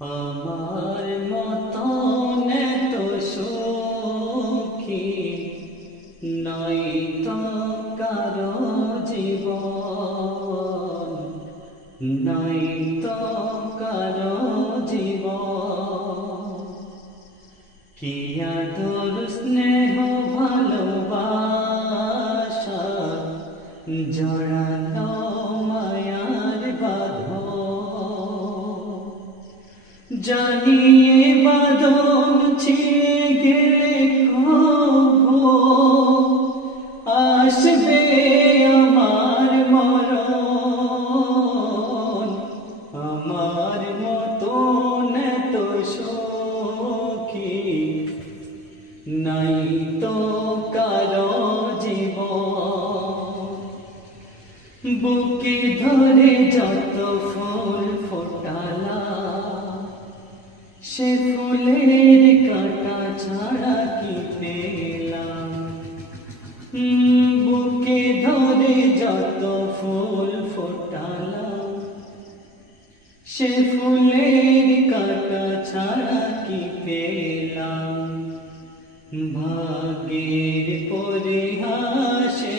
আমার মতন এত সুখী নাই তো কারো জীবন, নাই তো কারো জীবন। কি আদর স্নেহ ভালোবাসা জড়ানো মায়ার বাঁধন, জানিয়ে বাঁধন ছিঁড়ে গেলে কভু আসবে আমার মরণ। আমার মতন এত সখী নাই তো কারো জীবন। বুকে ধরে যত ফুল ফোটালা, সে ফুলের কাঁটা ছাড়া কি পেলাম। বুকে ধরে যত ফুল ফোটালাম, সে ফুলের কাঁটা ছাড়া কি পেলাম। ভাগ্যের পরিহাসে